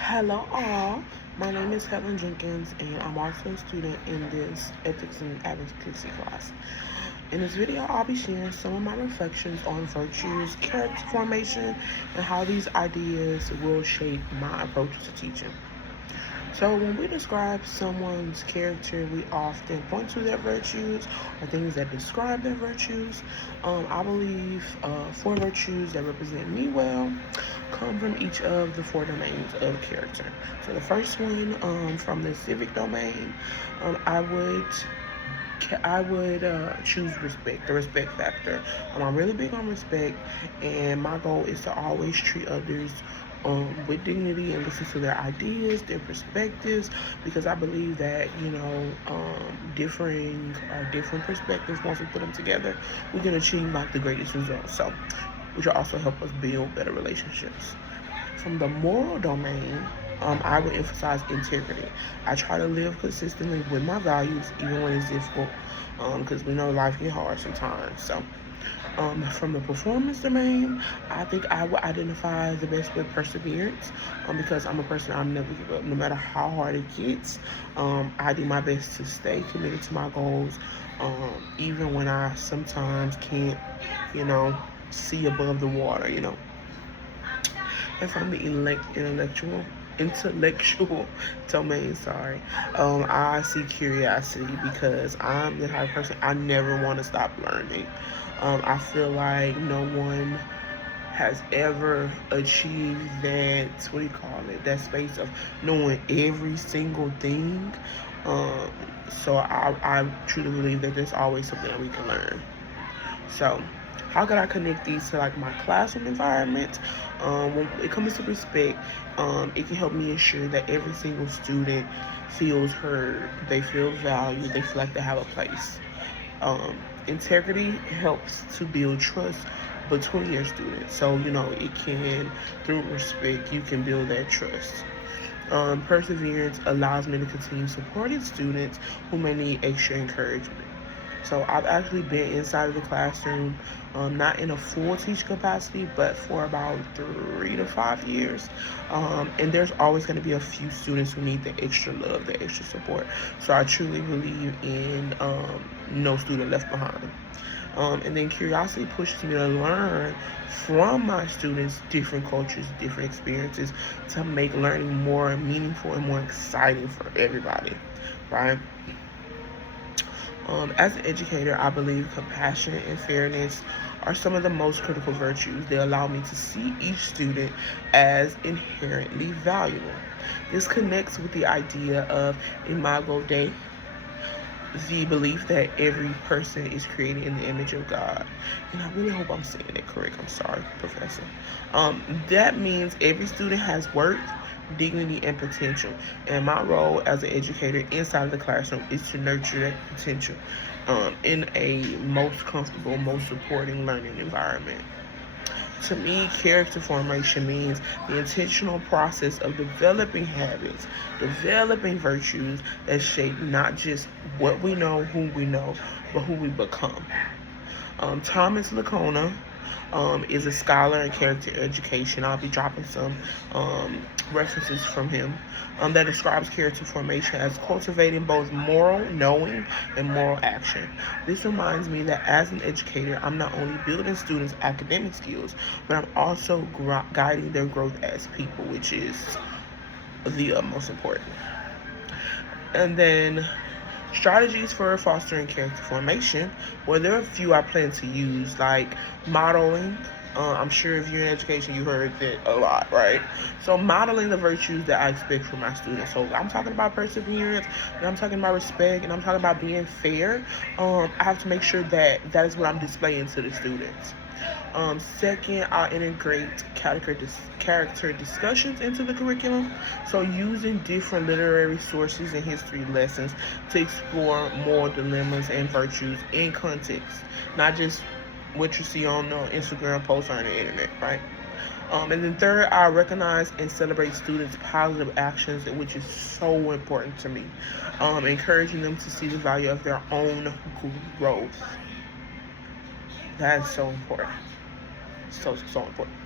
Hello, all. My name is Helen Jenkins, and I'm also a student in this ethics and advocacy class. In this video, I'll be sharing some of my reflections on virtues, character formation, and how these ideas will shape my approach to teaching. So, when we describe someone's character, we often point to their virtues or things that describe their virtues. I believe four virtues that represent me well come from each of the four domains of character. So, the first one from the civic domain, um, I would I would choose respect, the respect factor. I'm really big on respect, and my goal is to always treat others with dignity and listen to their ideas, their perspectives, because I believe that different perspectives, once we put them together, we can achieve like the greatest results. So, which will also help us build better relationships. From the moral domain, I would emphasize integrity. I try to live consistently with my values, even when it's difficult, because we know life get hard sometimes. So, from the performance domain, I think I would identify the best with perseverance, because I'm a person I'll never give up, no matter how hard it gets. I do my best to stay committed to my goals, even when I sometimes can't, you know, see above the water. And from the intellectual domain, sorry, I see curiosity because I'm the type of person I never want to stop learning. I feel like no one has ever achieved that, what do you call it, that space of knowing every single thing. um, so I truly believe that there's always something that we can learn. So, how can I connect these to like my classroom environment? When it comes to respect, it can help me ensure that every single student feels heard, they feel valued, they feel like they have a place. Um, Integrity helps to build trust between your students. So, it can, through respect, you can build that trust. Perseverance allows me to continue supporting students who may need extra encouragement. So I've actually been inside of the classroom, not in a full teach capacity, but for about 3 to 5 years. And there's always going to be a few students who need the extra love, the extra support. So I truly believe in no student left behind. And then curiosity pushes me to learn from my students different cultures, different experiences, to make learning more meaningful and more exciting for everybody, right? As an educator, I believe compassion and fairness are some of the most critical virtues. They allow me to see each student as inherently valuable. This connects with the idea of Imago Dei, the belief that every person is created in the image of God. And I really hope I'm saying it correct. I'm sorry, Professor. That means every student has worth, dignity, and potential. And my role as an educator inside of the classroom is to nurture that potential in a most comfortable, most supporting learning environment. To me, character formation means the intentional process of developing habits, developing virtues that shape not just what we know, who we know, but who we become. Thomas Lacona is a scholar in character education. I'll be dropping some references from him that describes character formation as cultivating both moral knowing and moral action. This reminds me that as an educator, I'm not only building students' academic skills, but I'm also guiding their growth as people, which is the most important. And then strategies for fostering character formation. Well, there are a few I plan to use, like modeling. I'm sure if you're in education, you heard that a lot, right? So, modeling the virtues that I expect from my students. So, I'm talking about perseverance, and I'm talking about respect, and I'm talking about being fair. I have to make sure that that is what I'm displaying to the students. Second, I'll integrate character discussions into the curriculum. So, using different literary sources and history lessons to explore moral dilemmas and virtues in context, not just what you see on Instagram posts or on the internet, right? And then third, I recognize and celebrate students' positive actions, which is so important to me. Encouraging them to see the value of their own growth. That's so important. So important.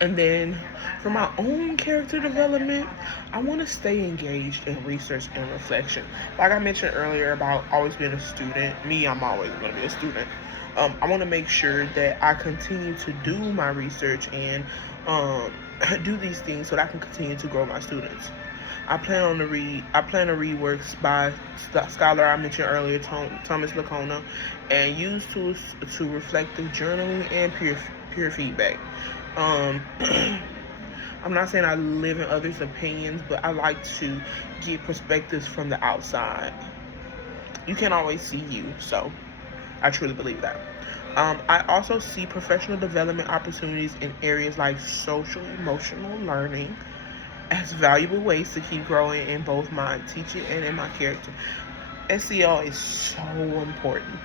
And then for my own character development, I want to stay engaged in research and reflection. Like I mentioned earlier about always being a student, I'm always going to be a student. I want to make sure that I continue to do my research and do these things so that I can continue to grow my students. I plan to read works by scholar I mentioned earlier, Thomas Lacona, and use tools to reflective journaling and peer feedback. Um, I'm not saying I live in others' opinions, but I like to get perspectives from the outside. You can't always see you, so I truly believe that. I also see professional development opportunities in areas like social emotional learning as valuable ways to keep growing in both my teaching and in my character. SEL is so important.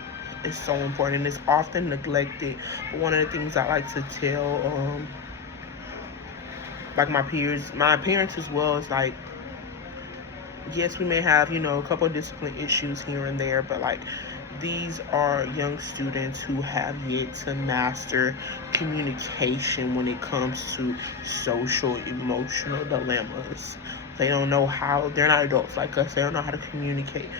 It's so important, and it's often neglected. But one of the things I like to tell, like my peers, my parents as well, is like, yes, we may have, a couple of discipline issues here and there, but like these are young students who have yet to master communication when it comes to social emotional dilemmas. They don't know how, they're not adults like us, they don't know how to communicate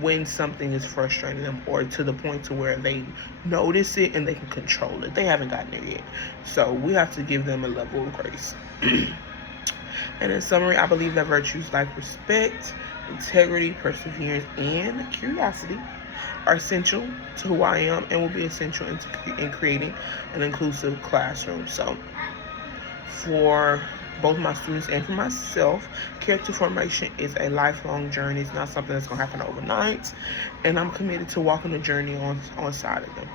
when something is frustrating them, or to the point to where they notice it and they can control it. They haven't gotten there yet. So we have to give them a level of grace. And in summary, I believe that virtues like respect, integrity, perseverance, and curiosity are essential to who I am and will be essential in creating an inclusive classroom. So for both my students and for myself, character formation is a lifelong journey. It's not something that's going to happen overnight. And I'm committed to walking the journey on side of them.